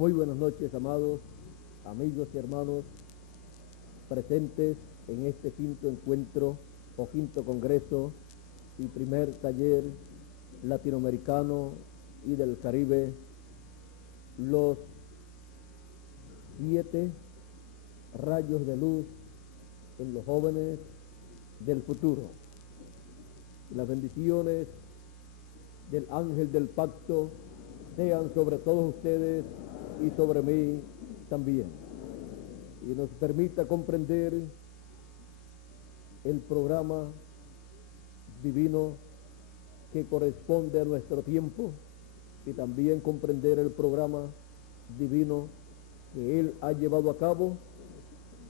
Muy buenas noches, amados amigos y hermanos presentes en este quinto encuentro o quinto congreso y primer taller latinoamericano y del Caribe, los 7 rayos de luz en los jóvenes del futuro. Las bendiciones del ángel del pacto sean sobre todos ustedes y sobre mí también, y nos permita comprender el programa divino que corresponde a nuestro tiempo y también comprender el programa divino que Él ha llevado a cabo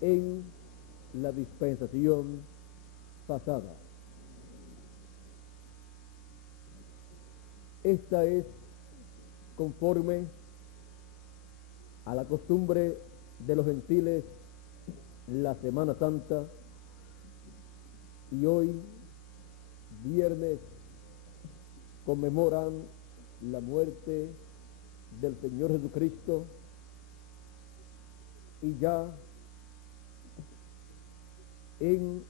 en la dispensación pasada. Esta es conforme a la costumbre de los gentiles la Semana Santa, y hoy, viernes, conmemoran la muerte del Señor Jesucristo, y ya en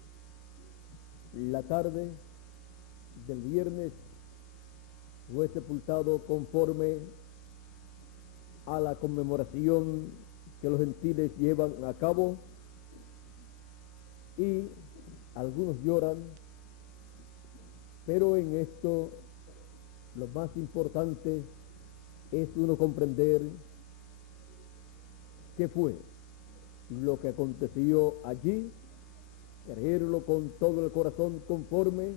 la tarde del viernes fue sepultado conforme a la conmemoración que los gentiles llevan a cabo, y algunos lloran, pero en esto lo más importante es uno comprender qué fue lo que aconteció allí, creerlo con todo el corazón conforme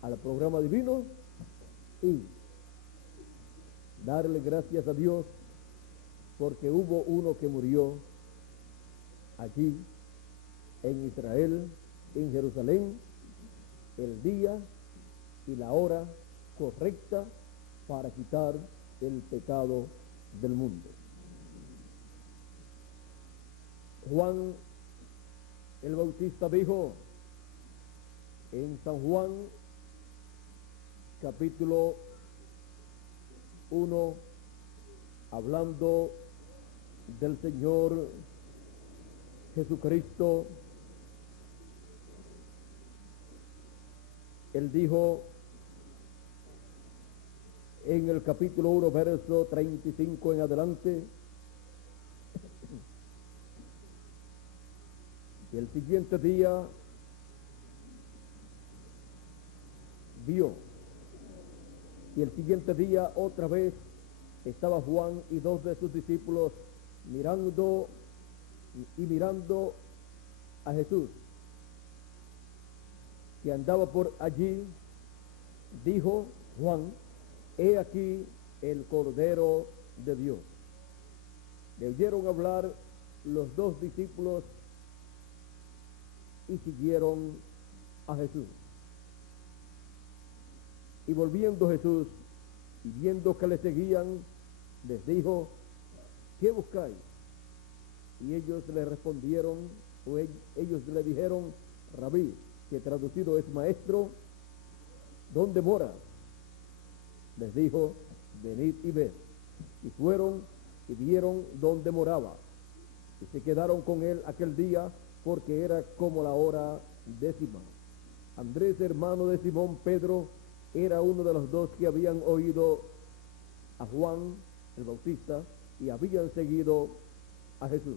al programa divino y darle gracias a Dios porque hubo uno que murió allí en Israel, en Jerusalén, el día y la hora correcta para quitar el pecado del mundo. Juan el Bautista dijo en San Juan capítulo 1, hablando del Señor Jesucristo, Él dijo en el capítulo 1, verso 35 en adelante, que el siguiente día vio, y el siguiente día otra vez estaba Juan y 2 de sus discípulos mirando a Jesús, que andaba por allí. Dijo Juan: he aquí el Cordero de Dios. Le oyeron hablar los 2 discípulos y siguieron a Jesús. Y volviendo Jesús y viendo que le seguían, les dijo: ¿qué buscáis? Y ellos le respondieron, ellos le dijeron: Rabí, que traducido es maestro, ¿dónde moras? Les dijo: venid y ved. Y fueron y vieron dónde moraba, y se quedaron con él aquel día, porque era como la hora 10. Andrés, hermano de Simón Pedro, era uno de los 2 que habían oído a Juan el Bautista y habían seguido a Jesús.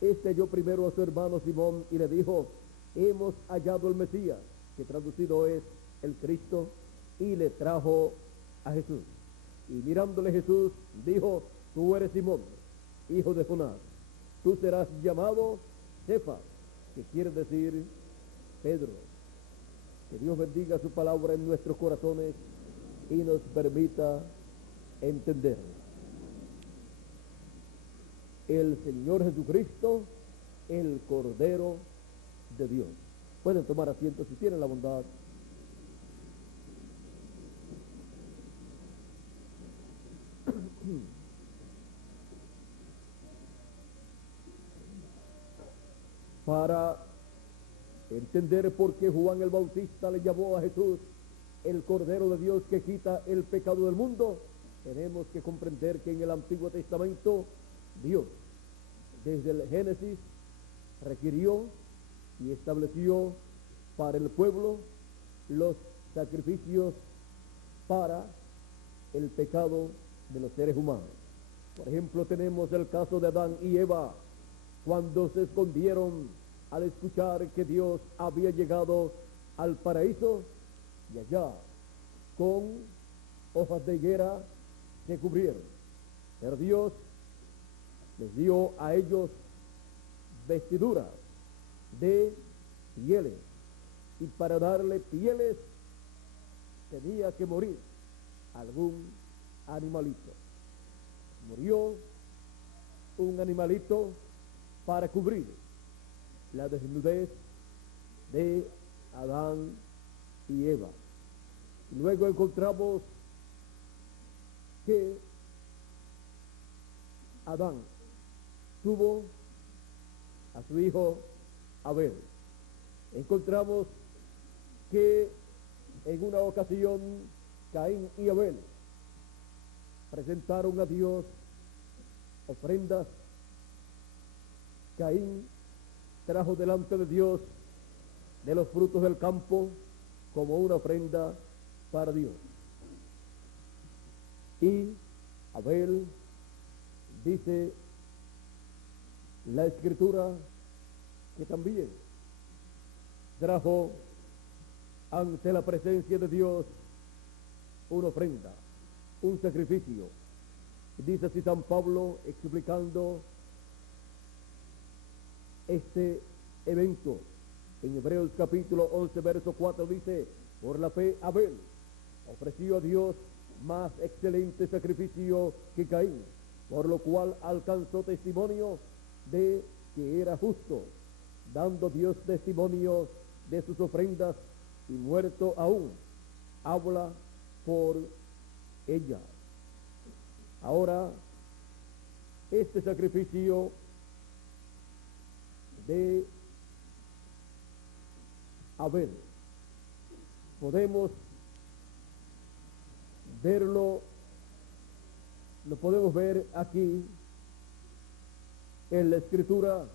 Este halló primero a su hermano Simón y le dijo: hemos hallado el Mesías, que traducido es el Cristo, y le trajo a Jesús. Y mirándole Jesús dijo: tú eres Simón, hijo de Jonás, tú serás llamado Cefas, que quiere decir Pedro. Que Dios bendiga su palabra en nuestros corazones y nos permita entender. El Señor Jesucristo, el Cordero de Dios. Pueden tomar asiento si tienen la bondad. Para entender por qué Juan el Bautista le llamó a Jesús el Cordero de Dios que quita el pecado del mundo, tenemos que comprender que en el Antiguo Testamento Dios, desde el Génesis, requirió y estableció para el pueblo los sacrificios para el pecado de los seres humanos. Por ejemplo, tenemos el caso de Adán y Eva, cuando se escondieron al escuchar que Dios había llegado al paraíso, y allá con hojas de higuera se cubrieron. Pero Dios les dio a ellos vestiduras de pieles, y para darle pieles tenía que morir algún animalito. Murió un animalito para cubrir la desnudez de Adán y Eva. Luego encontramos que Adán tuvo a su hijo Abel. Encontramos que en una ocasión Caín y Abel presentaron a Dios ofrendas. Caín trajo delante de Dios de los frutos del campo como una ofrenda para Dios. Y Abel, dice la Escritura, que también trajo ante la presencia de Dios una ofrenda, un sacrificio. Dice así San Pablo, explicando este evento en Hebreos capítulo 11 verso 4, dice: por la fe Abel ofreció a Dios más excelente sacrificio que Caín, por lo cual alcanzó testimonio de que era justo, dando Dios testimonio de sus ofrendas, y muerto aún habla por ella. Ahora, este sacrificio de Abel podemos verlo, lo podemos ver aquí en la Escritura,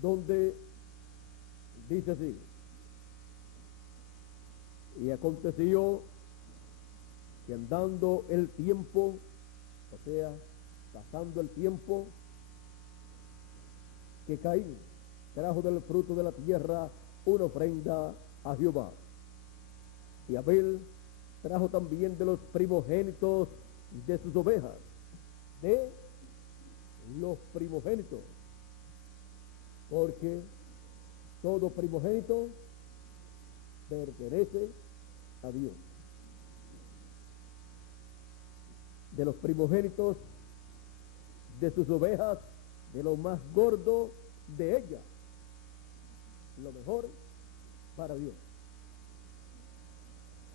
donde dice así: y aconteció que andando el tiempo, o sea, pasando el tiempo, que Caín trajo del fruto de la tierra una ofrenda a Jehová, y Abel trajo también de los primogénitos de sus ovejas, de los primogénitos, porque todo primogénito pertenece a Dios. De los primogénitos de sus ovejas, de lo más gordo de ellas, lo mejor para Dios.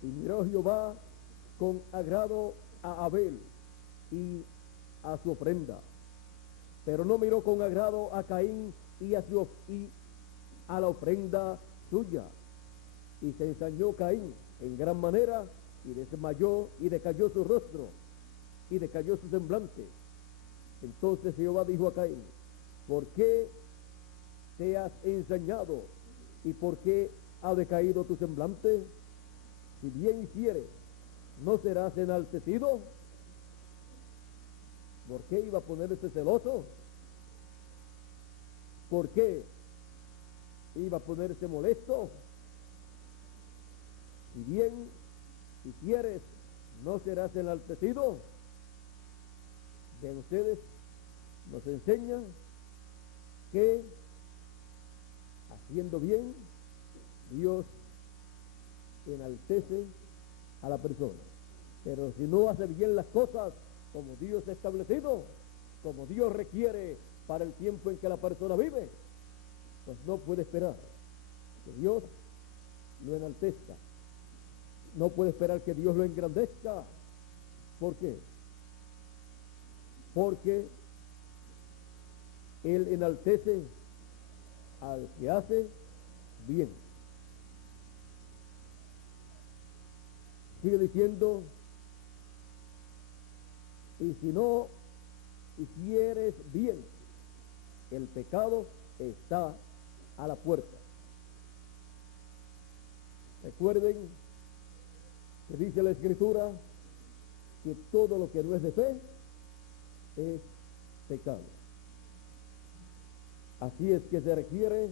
Y miró Jehová con agrado a Abel y a su ofrenda, pero no miró con agrado a Caín y a la ofrenda suya. Y se ensañó Caín en gran manera, y desmayó y decayó su rostro, y decayó su semblante. Entonces Jehová dijo a Caín: ¿por qué te has ensañado y por qué ha decaído tu semblante? Si bien hicieres, ¿no serás enaltecido? ¿Por qué iba a ponerse celoso? ¿Por qué iba a ponerse molesto? Si bien hicieres, ¿no serás enaltecido? Vean ustedes, nos enseñan que haciendo bien, Dios enaltece a la persona. Pero si no hace bien las cosas como Dios ha establecido, como Dios requiere para el tiempo en que la persona vive, pues no puede esperar que Dios lo enaltezca. No puede esperar que Dios lo engrandezca. ¿Por qué? Porque Él enaltece al que hace bien. Sigue diciendo Y si no hicieres bien, el pecado está a la puerta. Recuerden que dice la Escritura que todo lo que no es de fe es pecado. Así es que se requiere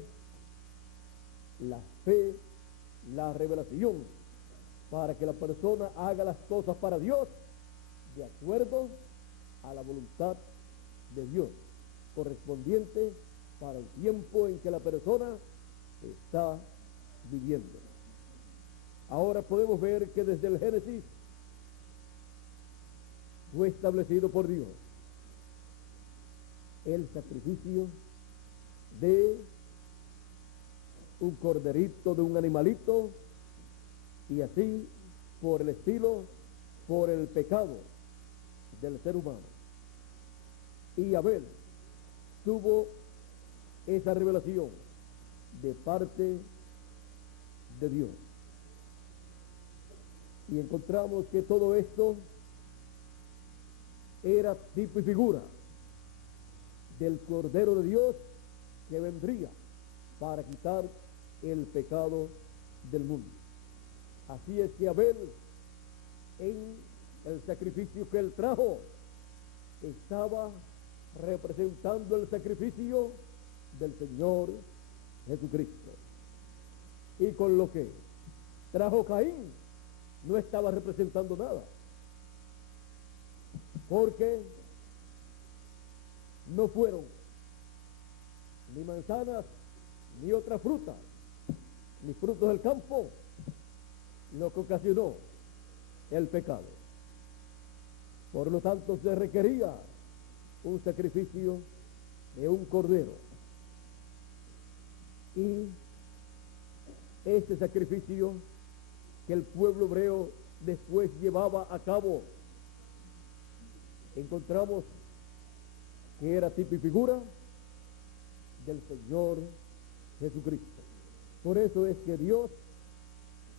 la fe, la revelación, para que la persona haga las cosas para Dios de acuerdo a la voluntad de Dios, correspondiente para el tiempo en que la persona está viviendo. Ahora podemos ver que desde el Génesis fue establecido por Dios el sacrificio de un corderito, de un animalito, y así por el estilo, por el pecado del ser humano. Y Abel tuvo esa revelación de parte de Dios. Y encontramos que todo esto era tipo y figura del Cordero de Dios que vendría para quitar el pecado del mundo. Así es que Abel, en el sacrificio que él trajo, estaba representando el sacrificio del Señor Jesucristo. Y con lo que trajo Caín, no estaba representando nada, porque no fueron ni manzanas, ni otra fruta, ni frutos del campo, lo que ocasionó el pecado. Por lo tanto, se requería un sacrificio de un cordero. Y este sacrificio que el pueblo hebreo después llevaba a cabo, encontramos que era tipo y figura del Señor Jesucristo. Por eso es que Dios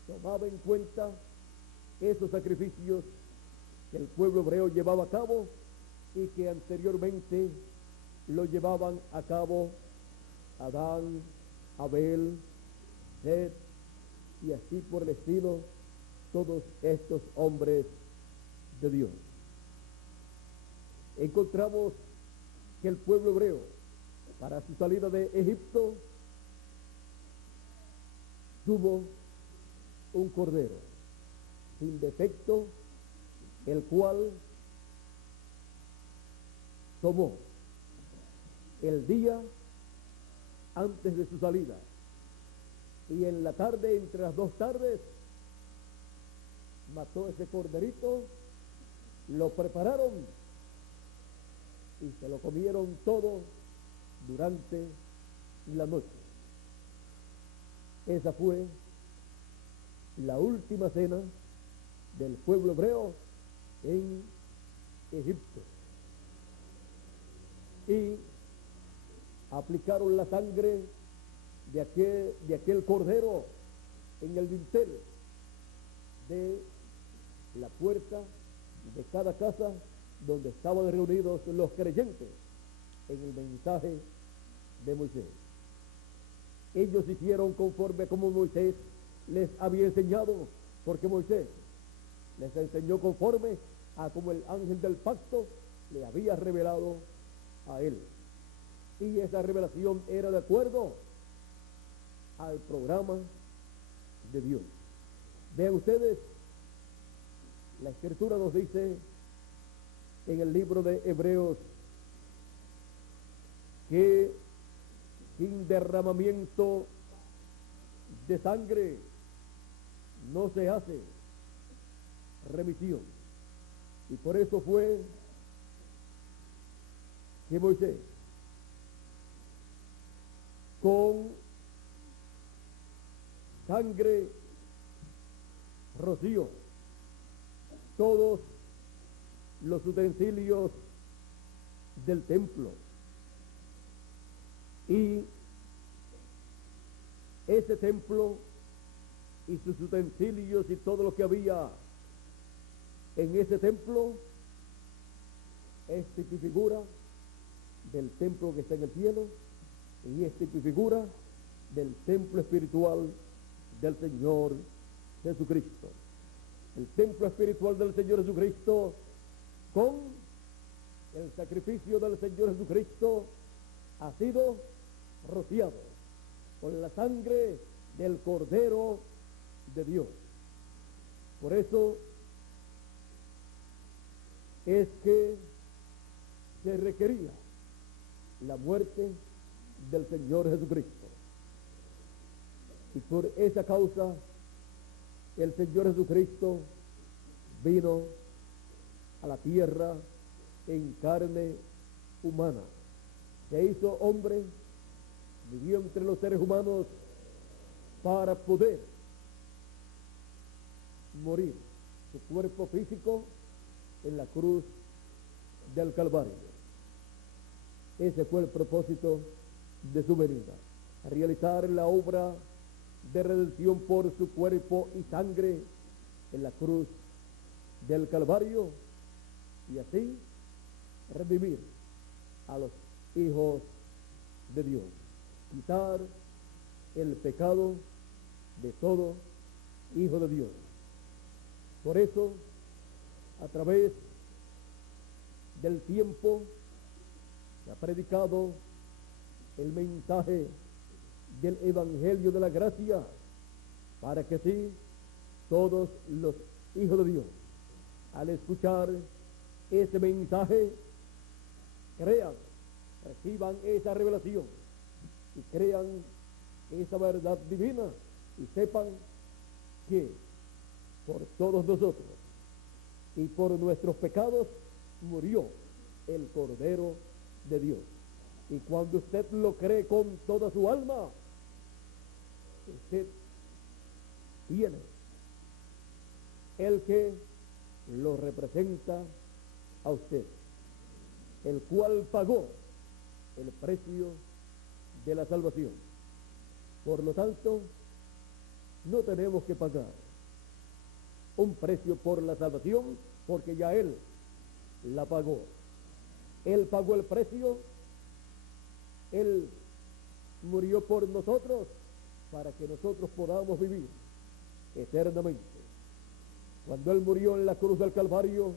tomaba en cuenta esos sacrificios que el pueblo hebreo llevaba a cabo y que anteriormente lo llevaban a cabo Adán, Abel, Seth, y así por el estilo, todos estos hombres de Dios. Encontramos que el pueblo hebreo, para su salida de Egipto, tuvo un cordero sin defecto, el cual tomó el día antes de su salida, y en la tarde, entre las dos tardes, mató ese corderito, lo prepararon y se lo comieron todo durante la noche. Esa fue la última cena del pueblo hebreo en Egipto. Y aplicaron la sangre de aquel cordero en el dintel de la puerta de cada casa donde estaban reunidos los creyentes en el mensaje de Moisés. Ellos hicieron conforme como Moisés les había enseñado, porque Moisés les enseñó conforme a como el ángel del pacto le había revelado a él. Y esa revelación era de acuerdo al programa de Dios. Vean ustedes, la Escritura nos dice en el libro de Hebreos que sin derramamiento de sangre no se hace remisión. Y por eso fue que Moisés, con sangre, roció todos los utensilios del templo, y ese templo y sus utensilios y todo lo que había en ese templo es tipo y figura del templo que está en el cielo y es tipo y figura del templo espiritual del Señor Jesucristo. El templo espiritual del Señor Jesucristo, con el sacrificio del Señor Jesucristo, ha sido rociado con la sangre del Cordero de Dios. Por eso es que se requería la muerte del Señor Jesucristo. Y por esa causa el Señor Jesucristo vino a la tierra en carne humana. Se hizo hombre, vivió entre los seres humanos para poder morir su cuerpo físico en la cruz del Calvario. Ese fue el propósito de su venida, realizar la obra de redención por su cuerpo y sangre en la cruz del Calvario y así redimir a los hijos de Dios, quitar el pecado de todo hijo de Dios. Por eso, a través del tiempo, se ha predicado el mensaje del Evangelio de la Gracia, para que sí, todos los hijos de Dios, al escuchar ese mensaje, crean, reciban esa revelación y crean esa verdad divina y sepan que por todos nosotros y por nuestros pecados murió el Cordero de Dios. Y cuando usted lo cree con toda su alma, usted tiene el que lo representa a usted, el cual pagó el precio de la salvación. Por lo tanto, no tenemos que pagar un precio por la salvación, porque ya Él la pagó. Él pagó el precio, Él murió por nosotros para que nosotros podamos vivir eternamente. Cuando Él murió en la cruz del Calvario,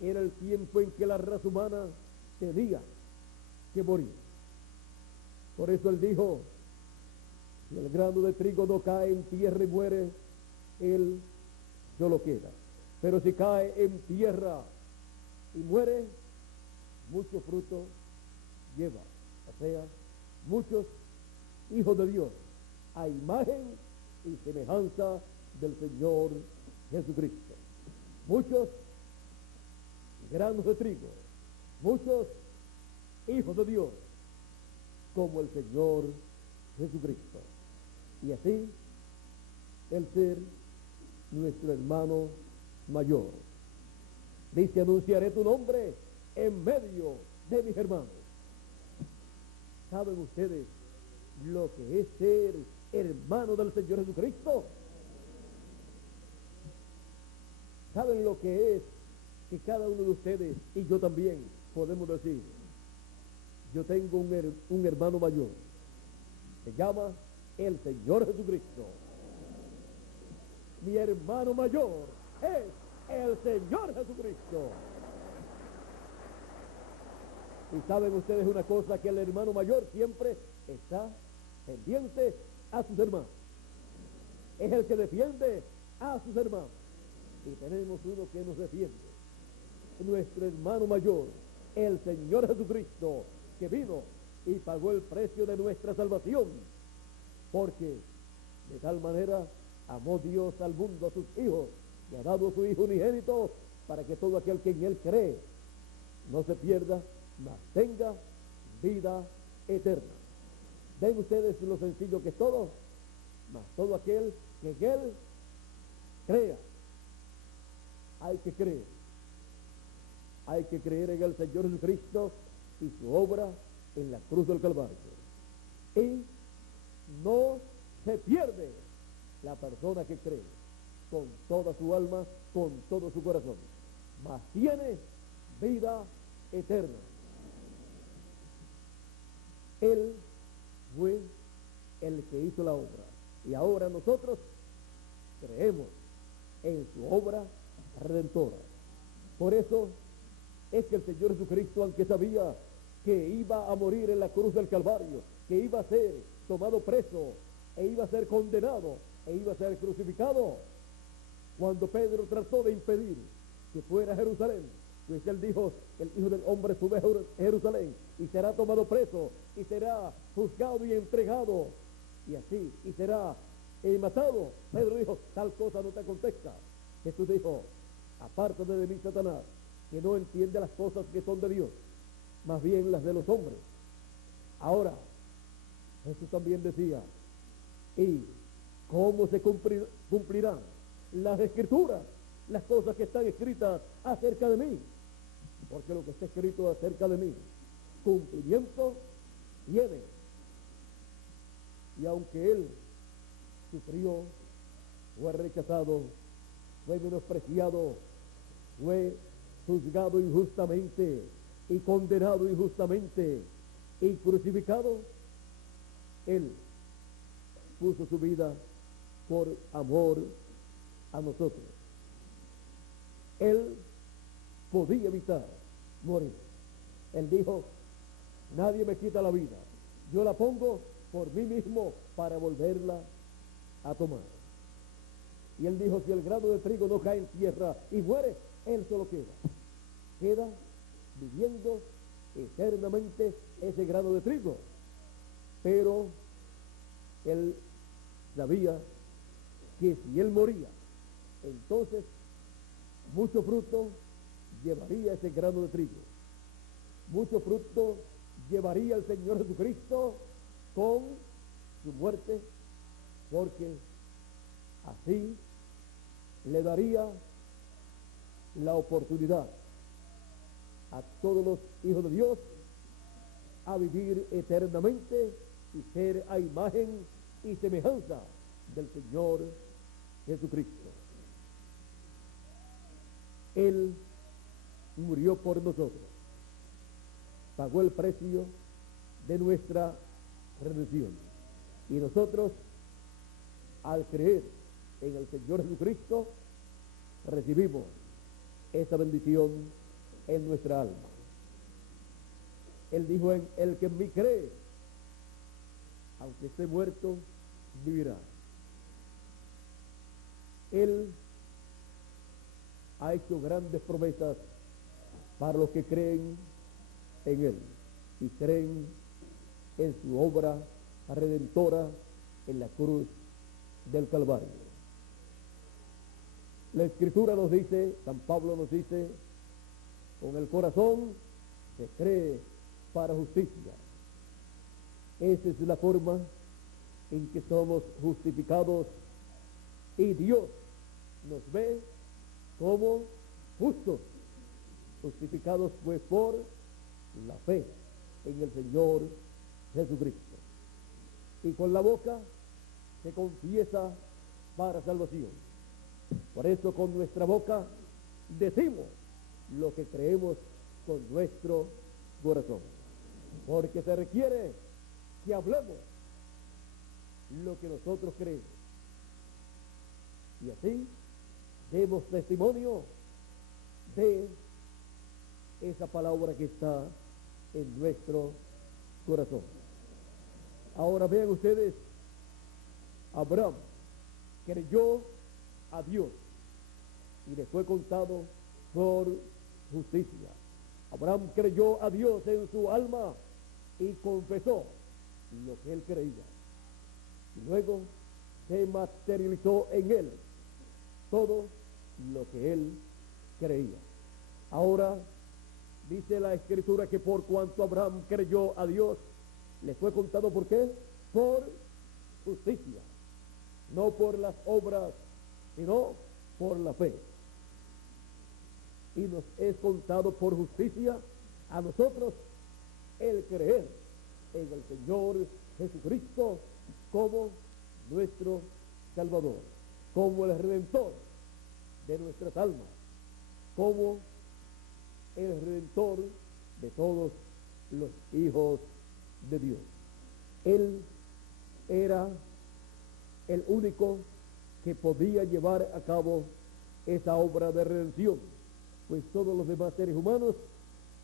era el tiempo en que la raza humana tenía que morir. Por eso Él dijo, si el grano de trigo no cae en tierra y muere, Él solo queda. Pero si cae en tierra y muere, mucho fruto lleva. O sea, muchos hijos de Dios, a imagen y semejanza del Señor Jesucristo. Muchos granos de trigo, muchos hijos de Dios, como el Señor Jesucristo. Y así, el ser nuestro hermano mayor. Dice, anunciaré tu nombre en medio de mis hermanos. ¿Saben ustedes lo que es ser hermano del Señor Jesucristo? ¿Saben lo que es que cada uno de ustedes y yo también podemos decir, yo tengo un hermano mayor, se llama el Señor Jesucristo? Mi hermano mayor es el Señor Jesucristo. Y saben ustedes una cosa, que el hermano mayor siempre está pendiente a sus hermanos. Es el que defiende a sus hermanos. Y tenemos uno que nos defiende, nuestro hermano mayor, el Señor Jesucristo, que vino y pagó el precio de nuestra salvación, porque de tal manera amó Dios al mundo, a sus hijos, y ha dado a su Hijo unigénito, para que todo aquel que en Él cree no se pierda, mas tenga vida eterna. Ven ustedes lo sencillo que es todo, mas todo aquel que en Él crea. Hay que creer. Hay que creer en el Señor Jesucristo y su obra en la cruz del Calvario. Y no se pierde la persona que cree con toda su alma, con todo su corazón, mas tiene vida eterna. Él fue el que hizo la obra. Y ahora nosotros creemos en su obra redentora. Por eso es que el Señor Jesucristo, aunque sabía que iba a morir en la cruz del Calvario, que iba a ser tomado preso, e iba a ser condenado, e iba a ser crucificado, cuando Pedro trató de impedir que fuera a Jerusalén, pues él dijo: el Hijo del Hombre sube a Jerusalén y será tomado preso y será juzgado y entregado y así, y será matado. Pedro dijo: tal cosa no te acontezca. Jesús dijo: apártate de mí, Satanás, que no entiende las cosas que son de Dios, más bien las de los hombres. Ahora, Jesús también decía: ¿y cómo se cumplirán las escrituras, las cosas que están escritas acerca de mí? Porque lo que está escrito acerca de mí, cumplimiento tiene. Y aunque él sufrió, fue rechazado, fue menospreciado, fue juzgado injustamente y condenado injustamente y crucificado, él puso su vida por amor a nosotros. Él podía evitar morir. Él dijo: nadie me quita la vida, yo la pongo por mí mismo para volverla a tomar. Y él dijo: si el grano de trigo no cae en tierra y muere, él solo queda viviendo eternamente ese grano de trigo. Pero él sabía que si él moría, entonces mucho fruto llevaría ese grano de trigo. Mucho fruto llevaría el Señor Jesucristo con su muerte, porque así le daría la oportunidad a todos los hijos de Dios a vivir eternamente y ser a imagen y semejanza del Señor Jesucristo. Él murió por nosotros, pagó el precio de nuestra redención, y nosotros, al creer en el Señor Jesucristo, recibimos esa bendición en nuestra alma. Él dijo: en el que en mí cree, aunque esté muerto, vivirá. Él ha hecho grandes promesas para los que creen en Él y creen en su obra redentora en la cruz del Calvario. La Escritura nos dice, San Pablo nos dice: con el corazón se cree para justicia. Esa es la forma en que somos justificados, y Dios nos ve como justos, justificados pues por la fe en el Señor Jesucristo. Y con la boca se confiesa para salvación. Por eso con nuestra boca decimos lo que creemos con nuestro corazón, porque se requiere que hablemos lo que nosotros creemos, y así demos testimonio de esa palabra que está en nuestro corazón. Ahora vean ustedes: Abraham creyó a Dios y le fue contado por justicia. Abraham creyó a Dios en su alma y confesó lo que él creía, y luego se materializó en él todo lo que él creía. Ahora dice la Escritura que por cuanto Abraham creyó a Dios, le fue contado, ¿por qué? Por justicia, no por las obras, sino por la fe. Y nos es contado por justicia a nosotros el creer en el Señor Jesucristo como nuestro Salvador, como el Redentor de nuestras almas, como el Redentor de todos los hijos de Dios. Él era el único que podía llevar a cabo esa obra de redención, pues todos los demás seres humanos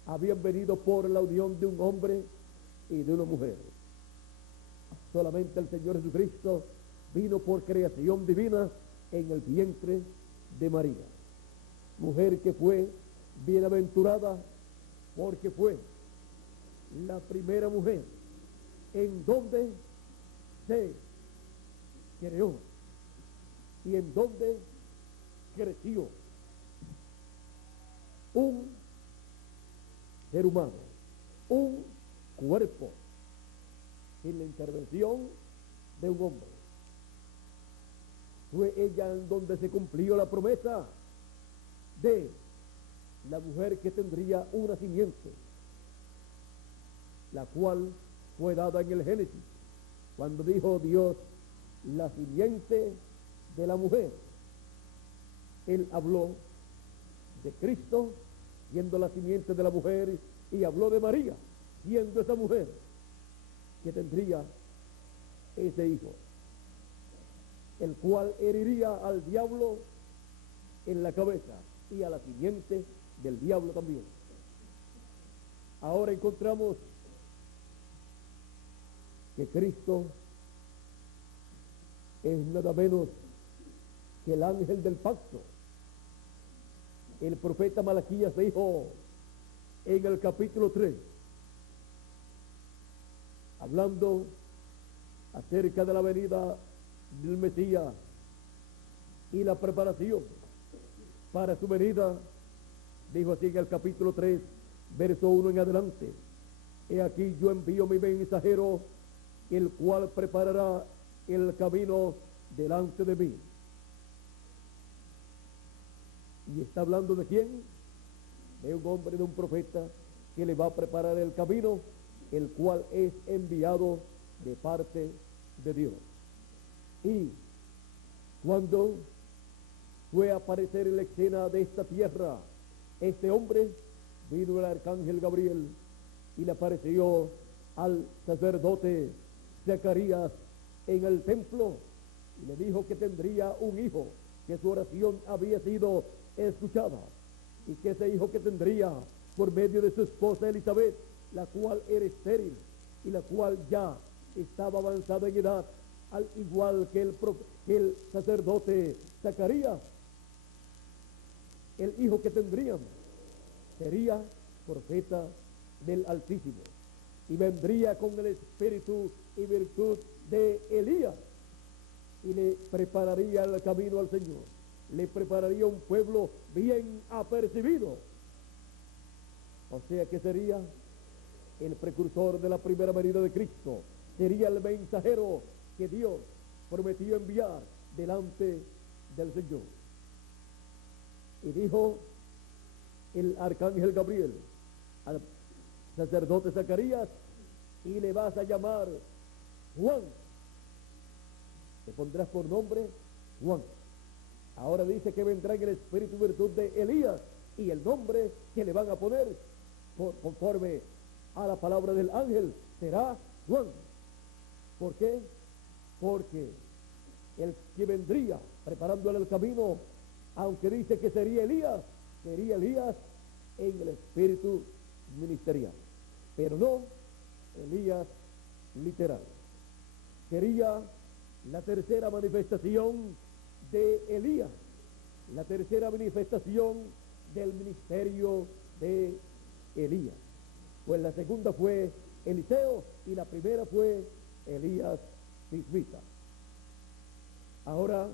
habían venido por la unión de un hombre y de una mujer. Solamente el Señor Jesucristo vino por creación divina en el vientre de María, mujer que fue bienaventurada porque fue la primera mujer en donde se creó y en donde creció un ser humano, un cuerpo, sin la intervención de un hombre. Fue ella en donde se cumplió la promesa de la mujer que tendría una simiente, la cual fue dada en el Génesis, cuando dijo Dios, la simiente de la mujer. Él habló de Cristo siendo la simiente de la mujer y habló de María siendo esa mujer que tendría ese hijo, el cual heriría al diablo en la cabeza y a la simiente del diablo también. Ahora encontramos que Cristo es nada menos que el ángel del pacto. El profeta Malaquías dijo en el capítulo 3, hablando acerca de la venida del Mesías y la preparación para su venida, dijo así en el capítulo 3, verso 1 en adelante: he aquí yo envío mi mensajero, el cual preparará el camino delante de mí. ¿Y está hablando de quién? De un hombre, de un profeta que le va a preparar el camino, el cual es enviado de parte de Dios. Y cuando fue a aparecer en la escena de esta tierra este hombre, vino el arcángel Gabriel y le apareció al sacerdote Zacarías en el templo y le dijo que tendría un hijo, que su oración había sido escuchada y que ese hijo que tendría por medio de su esposa Elizabeth, la cual era estéril y la cual ya estaba avanzada en edad, al igual que el sacerdote Zacarías, el hijo que tendrían sería profeta del Altísimo y vendría con el espíritu y virtud de Elías y le prepararía el camino al Señor, le prepararía un pueblo bien apercibido. O sea que sería el precursor de la primera venida de Cristo, sería el mensajero que Dios prometió enviar delante del Señor. Y dijo el arcángel Gabriel al sacerdote Zacarías: y le vas a llamar Juan, te pondrás por nombre Juan. Ahora dice que vendrá en el espíritu y virtud de Elías, y el nombre que le van a poner conforme a la palabra del ángel será Juan. ¿Por qué? Porque el que vendría preparándole el camino, aunque dice que sería Elías en el espíritu ministerial, pero no Elías literal. Sería la tercera manifestación de Elías, la tercera manifestación del ministerio de Elías. Pues la segunda fue Eliseo y la primera fue Elías Tisbita. Ahora,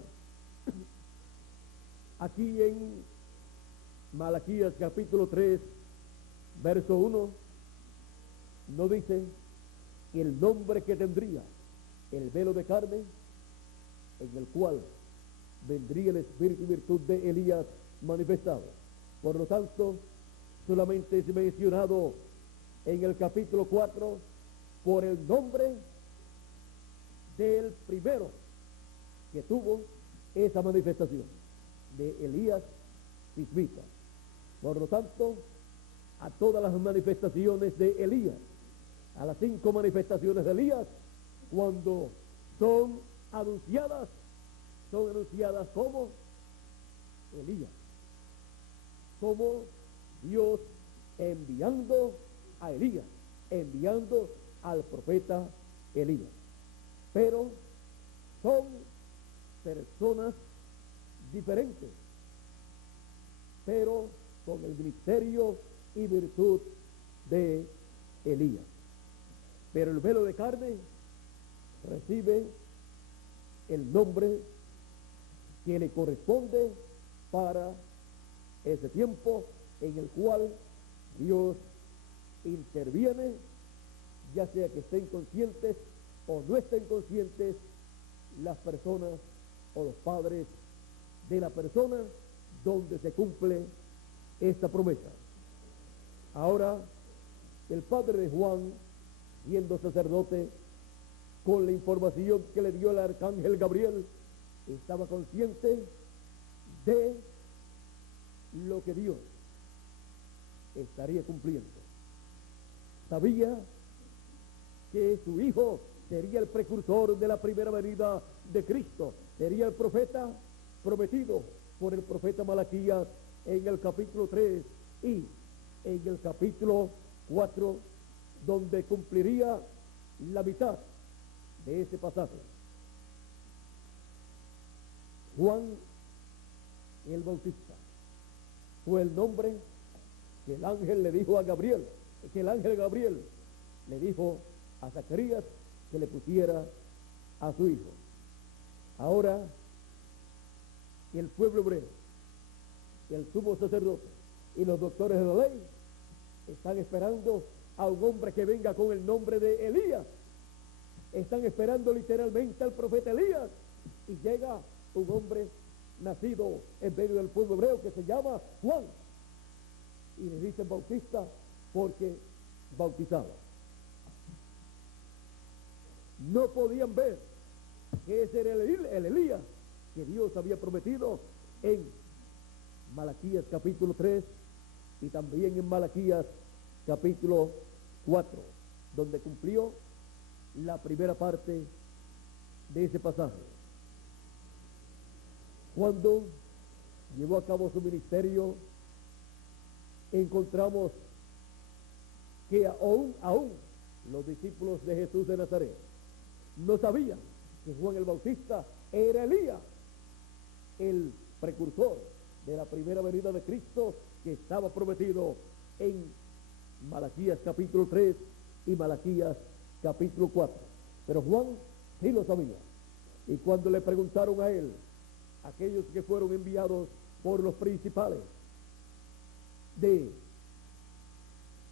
aquí en Malaquías capítulo 3, verso 1, no dice el nombre que tendría: el velo de carne, en el cual vendría el espíritu y virtud de Elías manifestado. Por lo tanto, solamente es mencionado en el capítulo 4 por el nombre del primero que tuvo esa manifestación, de Elías Tisbita. Por lo tanto, a todas las manifestaciones de Elías, a las 5 manifestaciones de Elías, cuando son anunciadas como Elías, como Dios enviando a Elías, enviando al profeta Elías. Pero son personas diferentes, pero con el ministerio y virtud de Elías. Pero el velo de carne recibe el nombre que le corresponde para ese tiempo en el cual Dios interviene, ya sea que estén conscientes o no estén conscientes las personas o los padres de la persona donde se cumple esta promesa. Ahora, el padre de Juan, siendo sacerdote, con la información que le dio el arcángel Gabriel, estaba consciente de lo que Dios estaría cumpliendo. Sabía que su hijo sería el precursor de la primera venida de Cristo, sería el profeta prometido por el profeta Malaquías en el capítulo 3 y en el capítulo 4, donde cumpliría la mitad de ese pasaje. Juan el Bautista fue el nombre que el ángel le dijo a Gabriel, que el ángel Gabriel le dijo a Zacarías que le pusiera a su hijo. Ahora, el pueblo hebreo, el sumo sacerdote y los doctores de la ley están esperando a un hombre que venga con el nombre de Elías. Están esperando literalmente al profeta Elías, y llega un hombre nacido en medio del pueblo hebreo que se llama Juan, y le dicen Bautista porque bautizaba. No podían ver que ese era el Elías que Dios había prometido en Malaquías capítulo 3 y también en Malaquías capítulo 4, donde cumplió la primera parte de ese pasaje. Cuando llevó a cabo su ministerio, encontramos que aún los discípulos de Jesús de Nazaret no sabían que Juan el Bautista era Elías, el precursor de la primera venida de Cristo que estaba prometido en Malaquías capítulo 3 y Malaquías capítulo 4. Pero Juan sí lo sabía. Y cuando le preguntaron a él, aquellos que fueron enviados por los principales de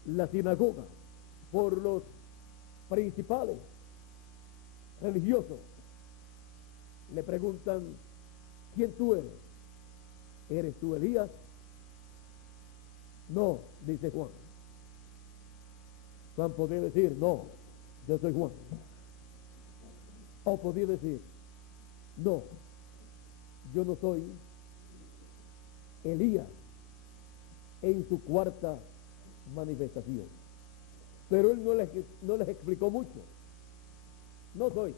la sinagoga, por los principales religiosos, le preguntan: ¿quién tú eres? ¿Eres tú Elías? No, dice Juan. Juan podía decir: no, yo soy Juan. O podía decir: no, yo no soy Elías en su cuarta manifestación. Pero él no les explicó mucho. No soy.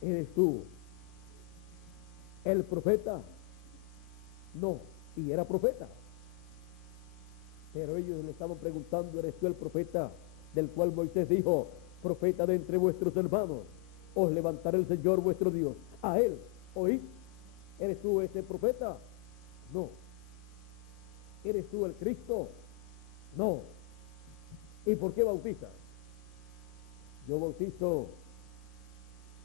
¿Eres tú el profeta? No, y era profeta. Pero ellos le estaban preguntando: ¿eres tú el profeta del cual Moisés dijo: profeta de entre vuestros hermanos, os levantará el Señor vuestro Dios? A él oíd. ¿Eres tú ese profeta? No. ¿Eres tú el Cristo? No. ¿Y por qué bautizas? Yo bautizo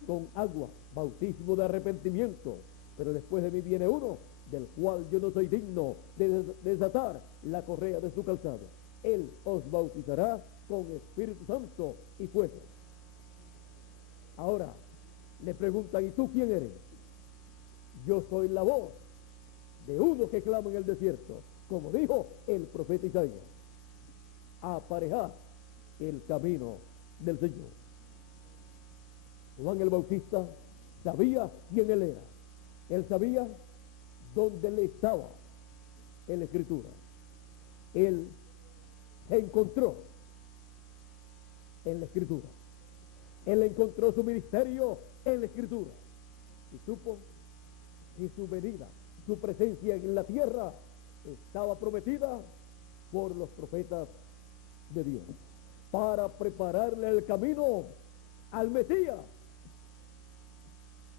con agua, bautismo de arrepentimiento, pero después de mí viene uno del cual yo no soy digno de desatar la correa de su calzado. Él os bautizará con Espíritu Santo y fuego. Ahora le preguntan: ¿y tú quién eres? Yo soy la voz de uno que clama en el desierto, como dijo el profeta Isaías: aparejad el camino del Señor. Juan el Bautista sabía quién él era. Él sabía dónde le estaba en la Escritura. él se encontró en la Escritura. Él encontró su ministerio en la Escritura y supo que su venida, su presencia en la tierra estaba prometida por los profetas de Dios para prepararle el camino al Mesías,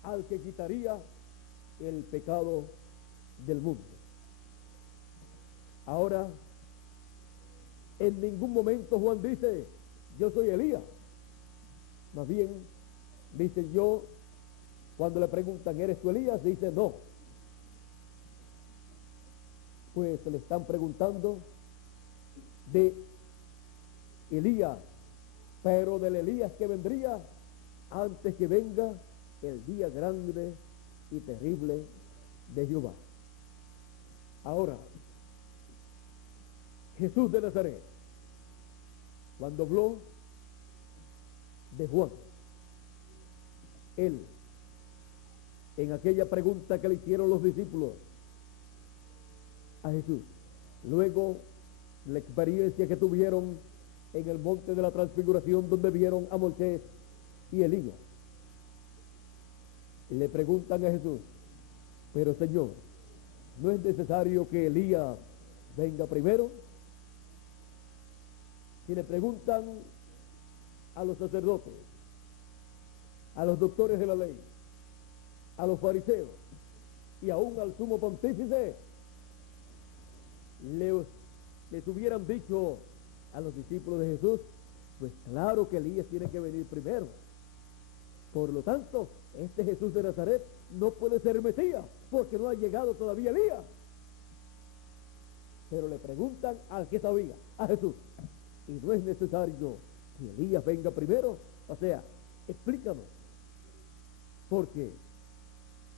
al que quitaría el pecado del mundo. Ahora, en ningún momento Juan dice, yo soy Elías. Más bien, dice yo, cuando le preguntan, ¿eres tú Elías? Dice, no. Pues le están preguntando de Elías, pero del Elías que vendría antes que venga el día grande y terrible de Jehová. Ahora, Jesús de Nazaret, cuando habló de Juan, él, en aquella pregunta que le hicieron los discípulos a Jesús, luego la experiencia que tuvieron en el monte de la transfiguración donde vieron a Moisés y Elías, le preguntan a Jesús, pero Señor, ¿no es necesario que Elías venga primero? Si le preguntan a los sacerdotes, a los doctores de la ley, a los fariseos y aún al sumo pontífice, les hubieran dicho a los discípulos de Jesús, pues claro que Elías tiene que venir primero. Por lo tanto, este Jesús de Nazaret no puede ser Mesías, porque no ha llegado todavía Elías. Pero le preguntan al que sabía, a Jesús, y no es necesario que Elías venga primero. O sea, explícanos, porque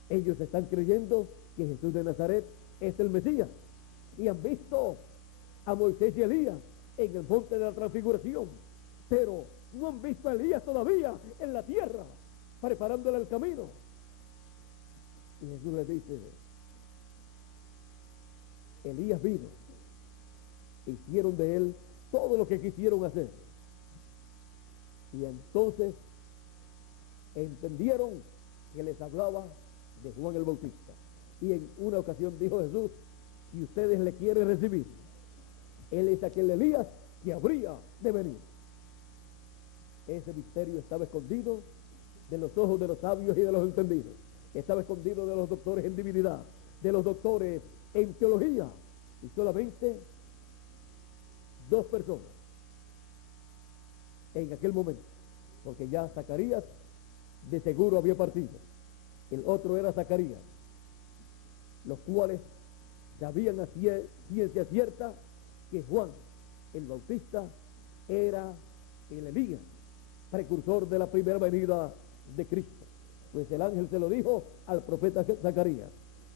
ellos están creyendo que Jesús de Nazaret es el Mesías, y han visto a Moisés y Elías en el monte de la transfiguración, pero no han visto a Elías todavía en la tierra, preparándole el camino. Y Jesús les dice, Elías vino, hicieron de él todo lo que quisieron hacer, y entonces entendieron que les hablaba de Juan el Bautista. Y en una ocasión dijo Jesús, si ustedes le quieren recibir, él es aquel Elías que habría de venir. Ese misterio estaba escondido de los ojos de los sabios y de los entendidos. Estaba escondido de los doctores en divinidad, de los doctores en teología, y solamente dos personas en aquel momento, porque ya Zacarías de seguro había partido, el otro era Zacarías, los cuales sabían a ciencia cierta que Juan el Bautista era el Elías, precursor de la primera venida de Cristo. Pues el ángel se lo dijo al profeta Zacarías,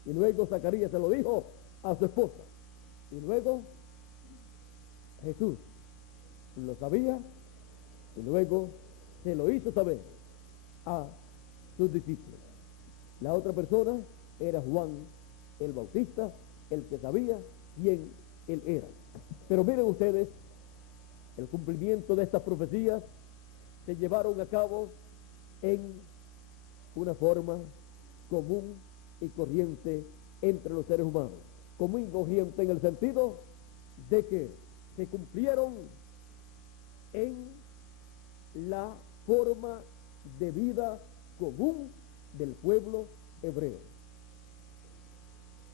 y luego Zacarías se lo dijo a su esposa, y luego Jesús lo sabía y luego se lo hizo saber a sus discípulos. La otra persona era Juan el Bautista, el que sabía quién él era. Pero miren ustedes, el cumplimiento de estas profecías se llevaron a cabo en una forma común y corriente entre los seres humanos. Común y corriente en el sentido de que se cumplieron en la forma de vida común del pueblo hebreo.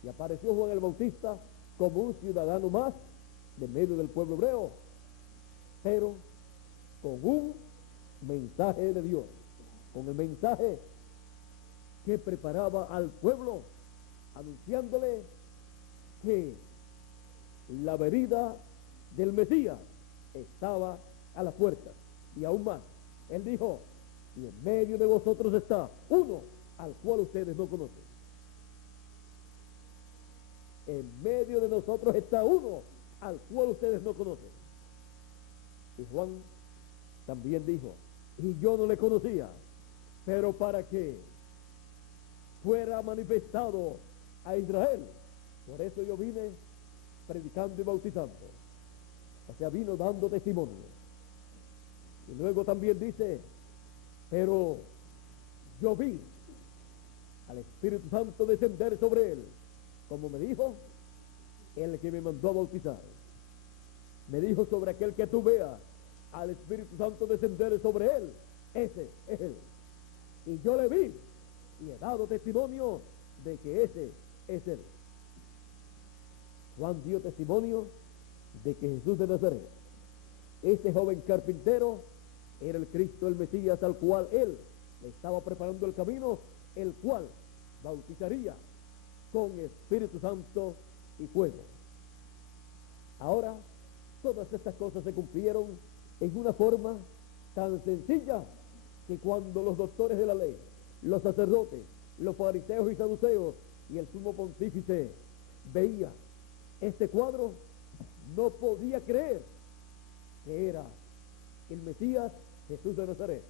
Y apareció Juan el Bautista como un ciudadano más de medio del pueblo hebreo, pero con un mensaje de Dios, con el mensaje que preparaba al pueblo, anunciándole que la venida del Mesías estaba a la puerta. Y aún más, él dijo, y en medio de vosotros está uno al cual ustedes no conocen. En medio de nosotros está uno al cual ustedes no conocen. Y Juan también dijo, y yo no le conocía, pero para que fuera manifestado a Israel. Por eso yo vine predicando y bautizando. O sea, vino dando testimonio. Y luego también dice, pero yo vi al Espíritu Santo descender sobre él, como me dijo el que me mandó a bautizar. Me dijo, sobre aquel que tú veas al Espíritu Santo descender sobre él, ese es él. Y yo le vi y he dado testimonio de que ese es él. Juan dio testimonio de que Jesús de Nazaret, este joven carpintero, era el Cristo, el Mesías, al cual él le estaba preparando el camino, el cual bautizaría con Espíritu Santo y fuego. Ahora, todas estas cosas se cumplieron en una forma tan sencilla que cuando los doctores de la ley, los sacerdotes, los fariseos y saduceos y el sumo pontífice veía este cuadro, no podía creer que era el Mesías, Jesús de Nazaret,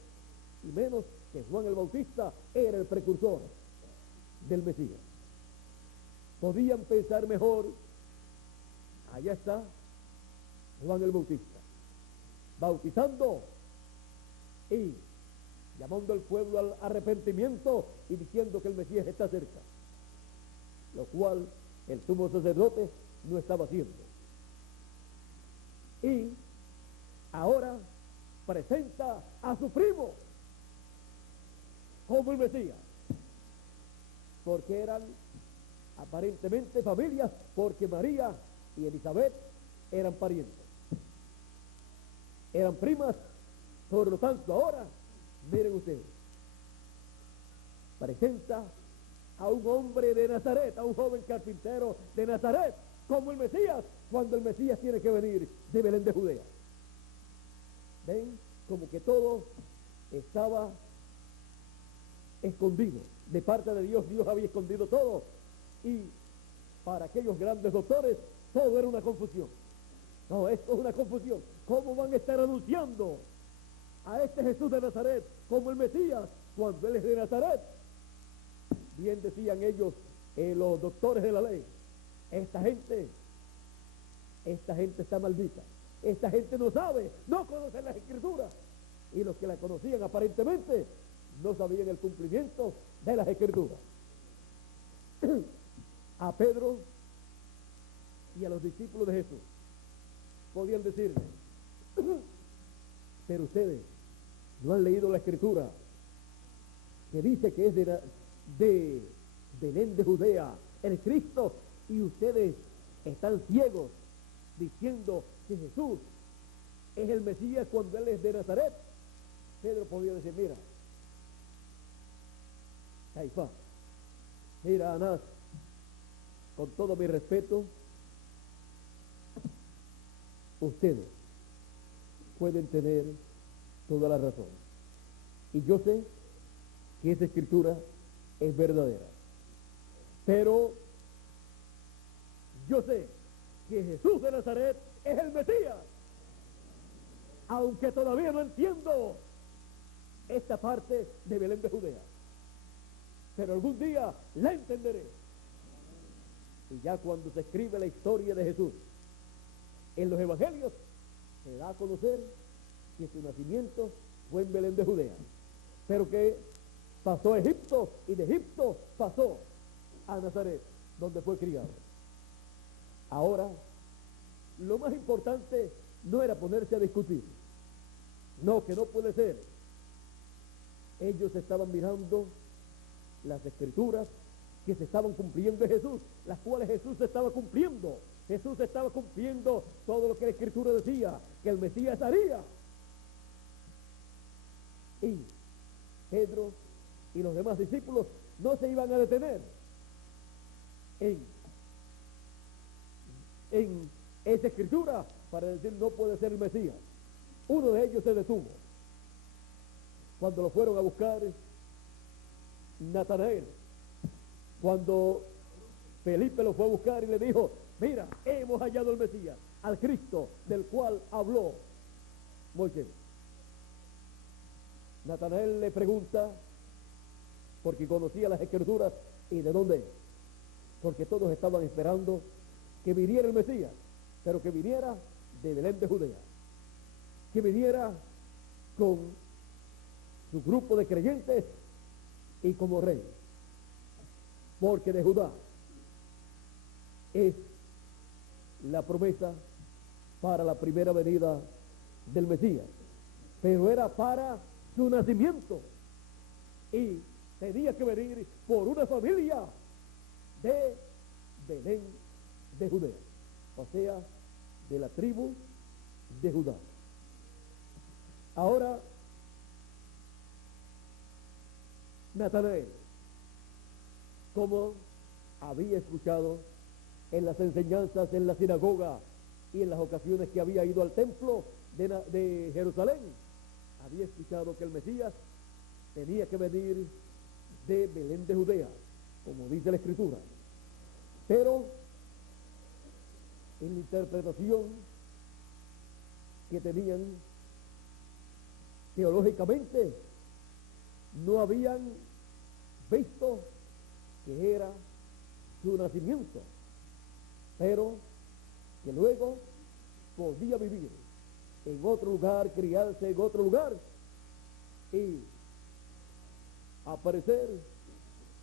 y menos que Juan el Bautista era el precursor del Mesías. Podían pensar mejor, allá está Juan el Bautista, bautizando y llamando al pueblo al arrepentimiento y diciendo que el Mesías está cerca, lo cual el sumo sacerdote no estaba haciendo. Y ahora presenta a su primo como el Mesías, porque eran aparentemente familias, porque María y Elizabeth eran parientes, eran primas. Por lo tanto, ahora miren ustedes, presenta a un hombre de Nazaret, a un joven carpintero de Nazaret como el Mesías, cuando el Mesías tiene que venir de Belén de Judea. ¿Ven? Como que todo estaba escondido. De parte de Dios, Dios había escondido todo. Y para aquellos grandes doctores, todo era una confusión. No, esto es una confusión. ¿Cómo van a estar anunciando a este Jesús de Nazaret como el Mesías cuando él es de Nazaret? Bien decían ellos, los doctores de la ley, esta gente está maldita. Esta gente no sabe, no conoce las Escrituras. Y los que la conocían aparentemente no sabían el cumplimiento de las Escrituras. A Pedro y a los discípulos de Jesús podían decirle, pero ustedes no han leído la Escritura que dice que es de Belén de Judea el Cristo, y ustedes están ciegos diciendo que Jesús es el Mesías cuando él es de Nazaret. Pedro podía decir, mira, Caifás, mira, Anás, con todo mi respeto, ustedes pueden tener toda la razón, y yo sé que esa escritura es verdadera, pero yo sé que Jesús de Nazaret es el Mesías, aunque todavía no entiendo esta parte de Belén de Judea, pero algún día la entenderé. Y ya cuando se escribe la historia de Jesús en los evangelios, se da a conocer que su nacimiento fue en Belén de Judea, pero que pasó a Egipto, y de Egipto pasó a Nazaret, donde fue criado. Ahora, lo más importante no era ponerse a discutir, no, que no puede ser. Ellos estaban mirando las Escrituras que se estaban cumpliendo en Jesús, las cuales Jesús estaba cumpliendo. Jesús estaba cumpliendo todo lo que la Escritura decía que el Mesías haría. Y Pedro y los demás discípulos no se iban a detener en esa Escritura para decir no puede ser el Mesías. Uno de ellos se detuvo cuando lo fueron a buscar Natanael, cuando Felipe lo fue a buscar y le dijo, mira, hemos hallado el Mesías, al Cristo del cual habló Moisés. Natanael le pregunta, porque conocía las Escrituras, ¿y de dónde es? Porque todos estaban esperando que viniera el Mesías, pero que viniera de Belén de Judea, que viniera con su grupo de creyentes y como rey, porque de Judá es la promesa para la primera venida del Mesías, pero era para su nacimiento y tenía que venir por una familia de Belén de Judea, o sea, de la tribu de Judá. Ahora, Natanael, como había escuchado en las enseñanzas en la sinagoga y en las ocasiones que había ido al templo de Jerusalén, había escuchado que el Mesías tenía que venir de Belén de Judea, como dice la Escritura. Pero en la interpretación que tenían teológicamente, no habían visto que era su nacimiento, pero que luego podía vivir en otro lugar, criarse en otro lugar y aparecer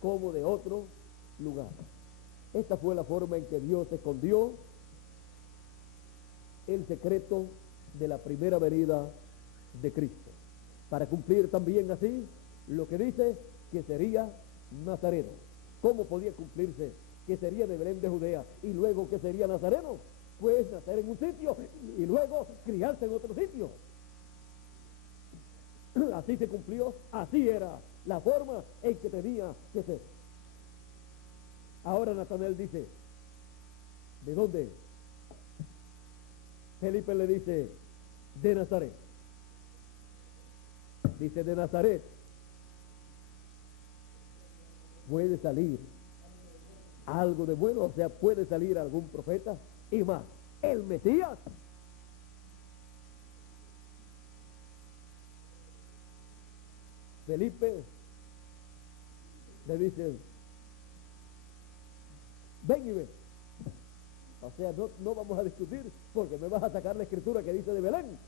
como de otro lugar. Esta fue la forma en que Dios escondió el secreto de la primera venida de Cristo, para cumplir también así lo que dice que sería nazareno. ¿Cómo podía cumplirse que sería de Belén de Judea y luego que sería nazareno? Pues nacer en un sitio y luego criarse en otro sitio. Así se cumplió, así era la forma en que tenía que ser. Ahora Natanael dice, ¿de dónde? Felipe le dice, de Nazaret. Dice, de Nazaret puede salir algo de bueno, o sea, puede salir algún profeta y más, el Mesías. Felipe le dice, ven y ve. O sea, no vamos a discutir porque me vas a sacar la escritura que dice de Belén.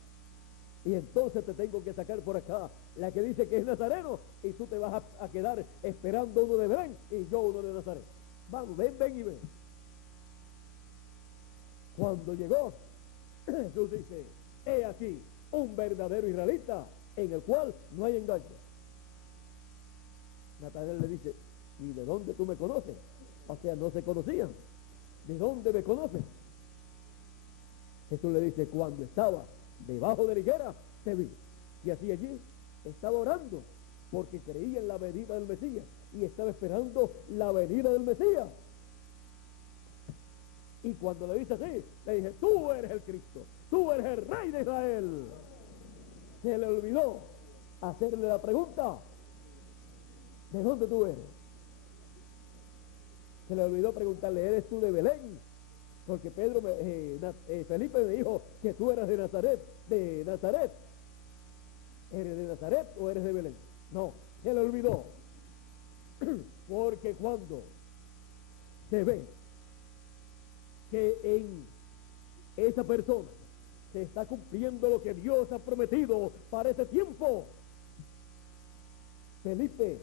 Y entonces te tengo que sacar por acá la que dice que es nazareno y tú te vas a quedar esperando uno de Belén y yo uno de Nazaret. Vamos, ven y ven. Cuando llegó, Jesús dice, he aquí un verdadero israelita en el cual no hay engaño. Natanael le dice, ¿y de dónde tú me conoces? O sea, no se conocían. ¿De dónde me conoces? Jesús le dice, cuando estaba debajo de la higuera, te vi. Y así allí estaba orando, porque creía en la venida del Mesías y estaba esperando la venida del Mesías. Y cuando le dice así, le dije, tú eres el Cristo, tú eres el Rey de Israel. Se le olvidó hacerle la pregunta, ¿de dónde tú eres? Se le olvidó preguntarle, ¿eres tú de Belén? Porque Felipe me dijo que tú eras de Nazaret. ¿Eres de Nazaret o eres de Belén? No, se le olvidó. Porque cuando se ve que en esa persona se está cumpliendo lo que Dios ha prometido para ese tiempo, Felipe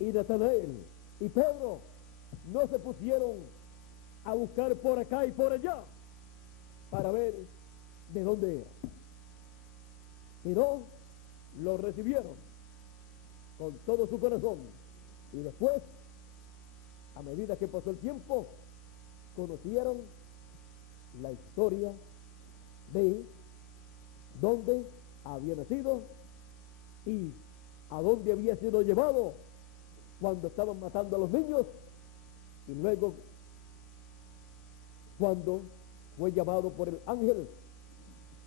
y Natanael y Pedro no se pusieron a buscar por acá y por allá para ver de dónde era, sino lo recibieron con todo su corazón y después, a medida que pasó el tiempo, conocieron la historia de dónde había nacido y a dónde había sido llevado cuando estaban matando a los niños y luego cuando fue llamado por el ángel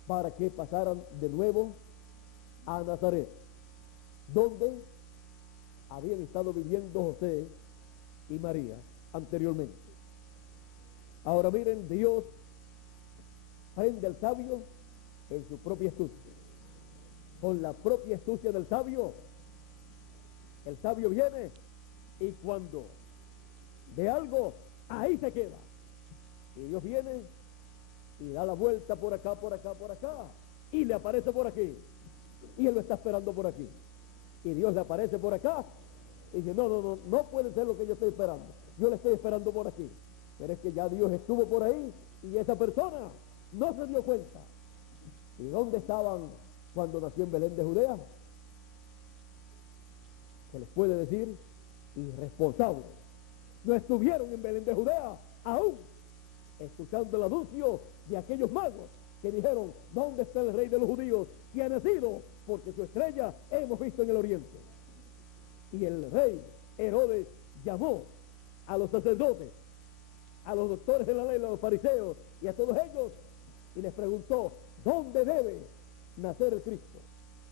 para que pasaran de nuevo a Nazaret, donde habían estado viviendo José y María anteriormente. Ahora miren, Dios prende al sabio en su propia astucia. Con la propia astucia del sabio, el sabio viene y cuando ve algo, ahí se queda. Y Dios viene y da la vuelta por acá, por acá, por acá, y le aparece por aquí. Y él lo está esperando por aquí. Y Dios le aparece por acá y dice, no puede ser lo que yo estoy esperando. Yo le estoy esperando por aquí. Pero es que ya Dios estuvo por ahí y esa persona no se dio cuenta. ¿Y dónde estaban cuando nació en Belén de Judea? Se les puede decir irresponsables. No estuvieron en Belén de Judea aún escuchando el anuncio de aquellos magos que dijeron, ¿dónde está el rey de los judíos que ha nacido? Porque su estrella hemos visto en el oriente. Y el rey Herodes llamó a los sacerdotes, a los doctores de la ley, a los fariseos y a todos ellos, y les preguntó, ¿dónde debe nacer el Cristo?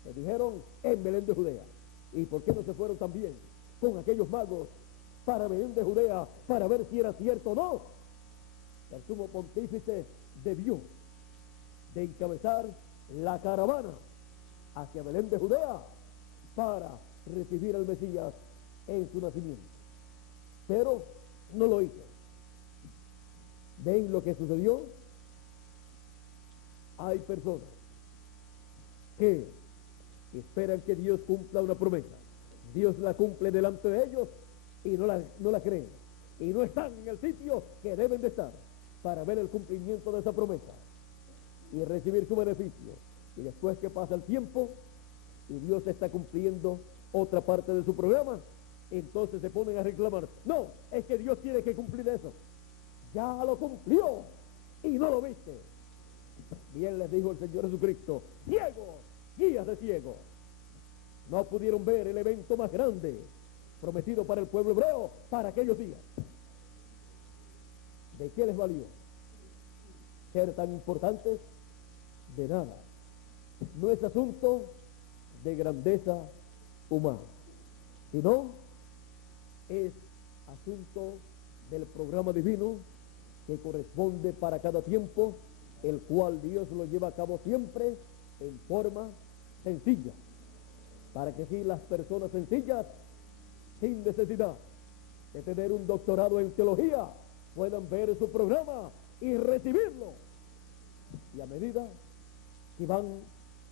Le dijeron, en Belén de Judea. ¿Y por qué no se fueron también con aquellos magos para Belén de Judea para ver si era cierto o no? El sumo pontífice debió de encabezar la caravana hacia Belén de Judea para recibir al Mesías en su nacimiento. Pero no lo hizo. ¿Ven lo que sucedió? Hay personas que esperan que Dios cumpla una promesa. Dios la cumple delante de ellos y no la creen. Y no están en el sitio que deben de estar para ver el cumplimiento de esa promesa y recibir su beneficio. Y después que pasa el tiempo y Dios está cumpliendo otra parte de su programa, entonces se ponen a reclamar, no, es que Dios tiene que cumplir eso. Ya lo cumplió y no lo viste. Bien les dijo el Señor Jesucristo, ciegos, guías de ciegos, no pudieron ver el evento más grande prometido para el pueblo hebreo para aquellos días. ¿De qué les valió ser tan importantes? De nada. No es asunto de grandeza humana, sino es asunto del programa divino que corresponde para cada tiempo, el cual Dios lo lleva a cabo siempre en forma sencilla, para que así las personas sencillas, sin necesidad de tener un doctorado en teología, puedan ver su programa y recibirlo. Y a medida que van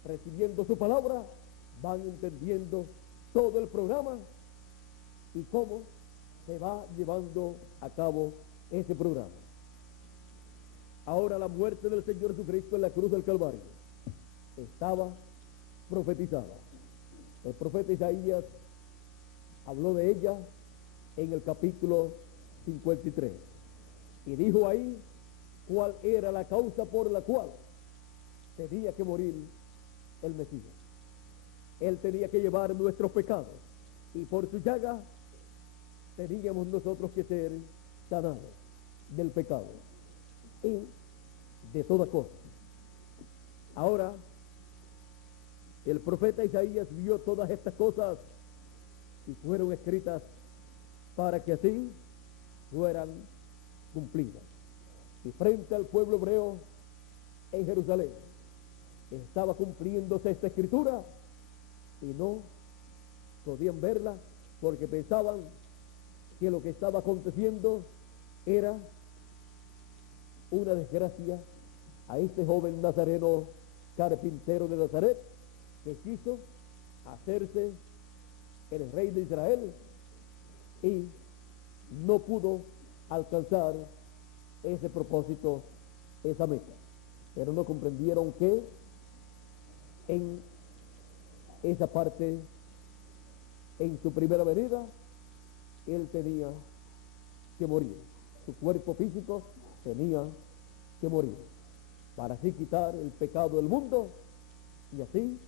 recibiendo su palabra, van entendiendo todo el programa y cómo se va llevando a cabo ese programa. Ahora la muerte del Señor Jesucristo en la cruz del Calvario estaba profetizada. El profeta Isaías habló de ella en el capítulo 53 y dijo ahí cuál era la causa por la cual tenía que morir el Mesías. Él tenía que llevar nuestros pecados y por su llaga teníamos nosotros que ser sanados del pecado y de toda cosa. Ahora el profeta Isaías vio todas estas cosas y fueron escritas para que así fueran cumplidas. Y frente al pueblo hebreo en Jerusalén estaba cumpliéndose esta escritura y no podían verla porque pensaban que lo que estaba aconteciendo era una desgracia a este joven nazareno carpintero de Nazaret que quiso hacerse el rey de Israel y no pudo alcanzar ese propósito, esa meta. Pero no comprendieron que en esa parte, en su primera venida, él tenía que morir. Su cuerpo físico tenía que morir para así quitar el pecado del mundo y así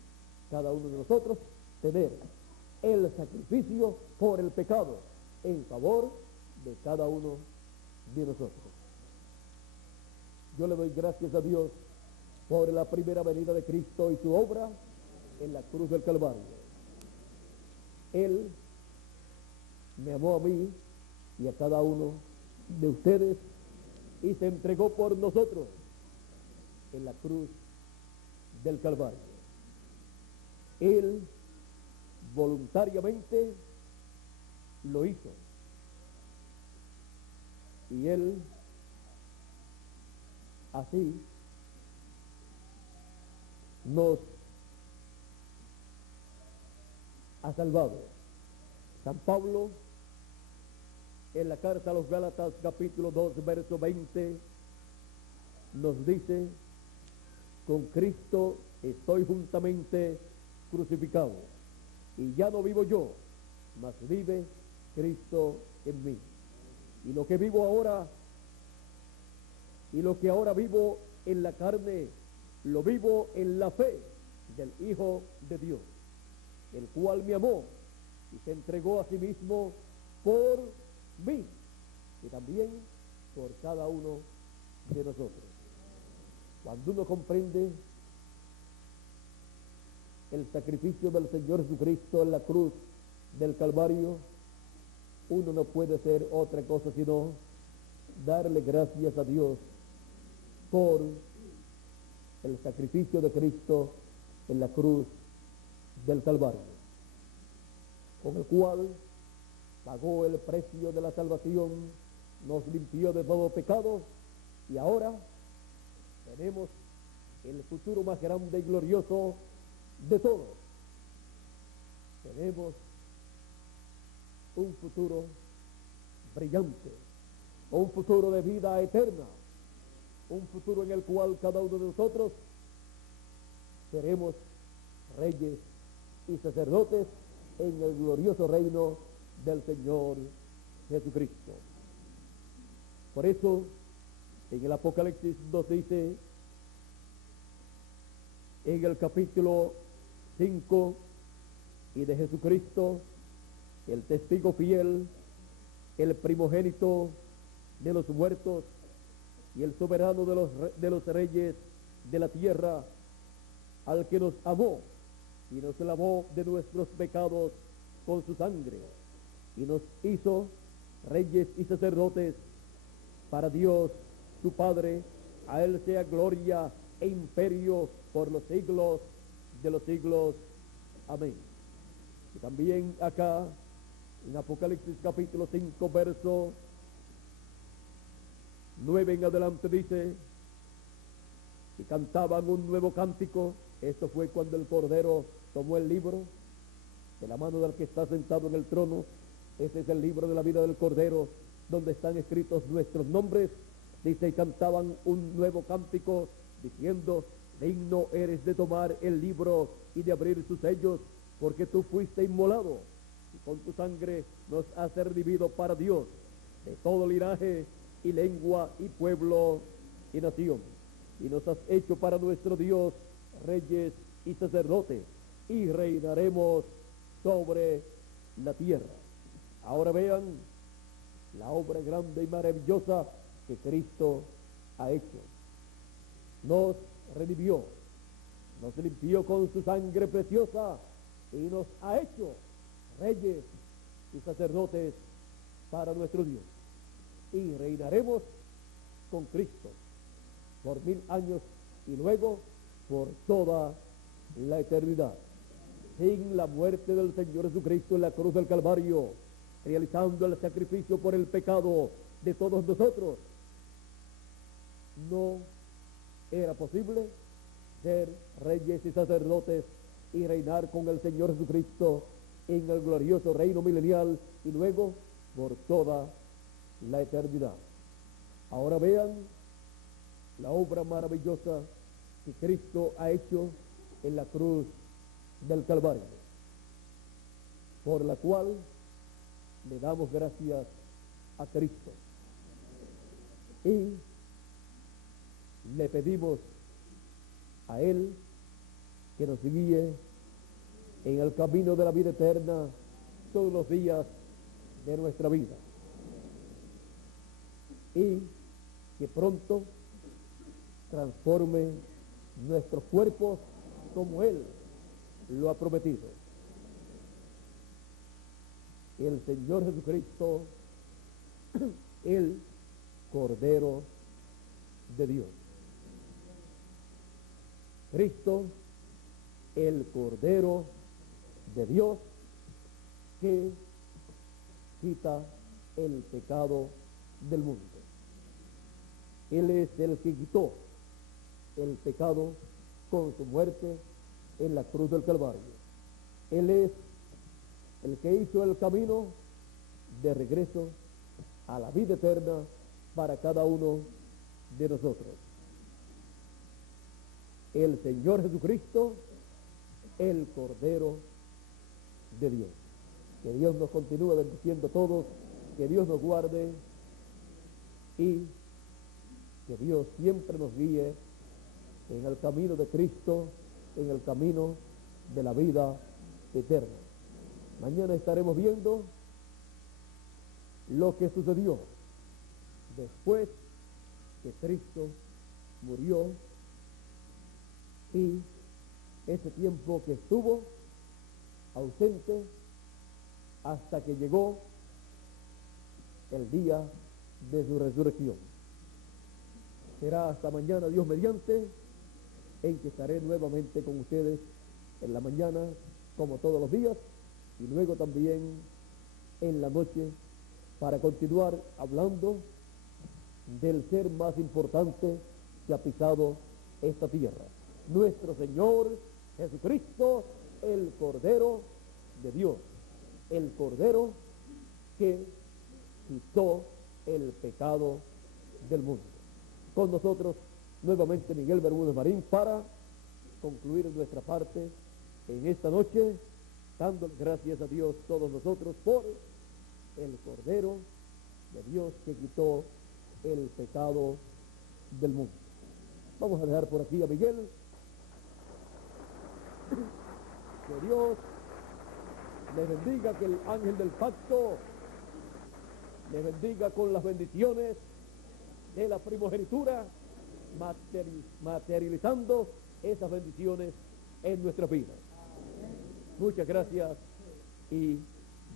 cada uno de nosotros tener el sacrificio por el pecado en favor de cada uno de nosotros. Yo le doy gracias a Dios por la primera venida de Cristo y su obra en la cruz del Calvario. Él me amó a mí y a cada uno de ustedes y se entregó por nosotros en la cruz del Calvario. Él voluntariamente lo hizo y él Así nos ha salvado. San Pablo, en la carta a los Gálatas, capítulo 2, verso 20, nos dice: con Cristo estoy juntamente crucificado, y ya no vivo yo, mas vive Cristo en mí. Y lo que vivo ahora, y lo que ahora vivo en la carne, lo vivo en la fe del Hijo de Dios, el cual me amó y se entregó a sí mismo por mí y también por cada uno de nosotros. Cuando uno comprende el sacrificio del Señor Jesucristo en la cruz del Calvario, uno no puede hacer otra cosa sino darle gracias a Dios por el sacrificio de Cristo en la cruz del Calvario, con el cual pagó el precio de la salvación, nos limpió de todo pecado, y ahora tenemos el futuro más grande y glorioso de todos. Tenemos un futuro brillante, un futuro de vida eterna, un futuro en el cual cada uno de nosotros seremos reyes y sacerdotes en el glorioso reino del Señor Jesucristo. Por eso, en el Apocalipsis nos dice, en el capítulo 5, y de Jesucristo, el testigo fiel, el primogénito de los muertos y el soberano de los reyes de la tierra, al que nos amó y nos lavó de nuestros pecados con su sangre y nos hizo reyes y sacerdotes para Dios su Padre. A él sea gloria e imperio por los siglos de los siglos. Amén. Y también acá en Apocalipsis capítulo 5, verso 9 en adelante dice: y cantaban un nuevo cántico. Esto fue cuando el Cordero tomó el libro de la mano del que está sentado en el trono. Ese es el libro de la vida del Cordero, donde están escritos nuestros nombres. Dice: y cantaban un nuevo cántico, diciendo: digno eres de tomar el libro y de abrir sus sellos, porque tú fuiste inmolado, y con tu sangre nos has redimido para Dios, de todo linaje y lengua y pueblo y nación. Y nos has hecho para nuestro Dios reyes y sacerdotes, y reinaremos sobre la tierra. Ahora vean la obra grande y maravillosa que Cristo ha hecho. Nos redimió, nos limpió con su sangre preciosa y nos ha hecho reyes y sacerdotes para nuestro Dios. Y reinaremos con Cristo por 1000 años y luego por toda la eternidad. Sin la muerte del Señor Jesucristo en la cruz del Calvario, realizando el sacrificio por el pecado de todos nosotros, no era posible ser reyes y sacerdotes y reinar con el Señor Jesucristo en el glorioso reino milenial y luego por toda la eternidad. Ahora vean la obra maravillosa que Cristo ha hecho en la cruz del Calvario, por la cual le damos gracias a Cristo y le pedimos a Él que nos guíe en el camino de la vida eterna todos los días de nuestra vida, y que pronto transforme nuestros cuerpos como Él lo ha prometido. El Señor Jesucristo, el Cordero de Dios. Cristo, el Cordero de Dios, que quita el pecado del mundo. Él es el que quitó el pecado con su muerte en la cruz del Calvario. Él es el que hizo el camino de regreso a la vida eterna para cada uno de nosotros. El Señor Jesucristo, el Cordero de Dios. Que Dios nos continúe bendiciendo a todos, que Dios nos guarde y que Dios siempre nos guíe en el camino de Cristo, en el camino de la vida eterna. Mañana estaremos viendo lo que sucedió después que Cristo murió y ese tiempo que estuvo ausente hasta que llegó el día de su resurrección. Será hasta mañana, Dios mediante, en que estaré nuevamente con ustedes en la mañana, como todos los días, y luego también en la noche, para continuar hablando del ser más importante que ha pisado esta tierra, nuestro Señor Jesucristo, el Cordero de Dios, el Cordero que quitó el pecado del mundo. Con nosotros nuevamente Miguel Bermúdez Marín para concluir nuestra parte en esta noche, dando gracias a Dios todos nosotros por el Cordero de Dios que quitó el pecado del mundo. Vamos a dejar por aquí a Miguel. Que Dios les bendiga, que el ángel del pacto les bendiga con las bendiciones de la primogenitura, materializando esas bendiciones en nuestras vidas. Muchas gracias y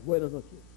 buenas noches.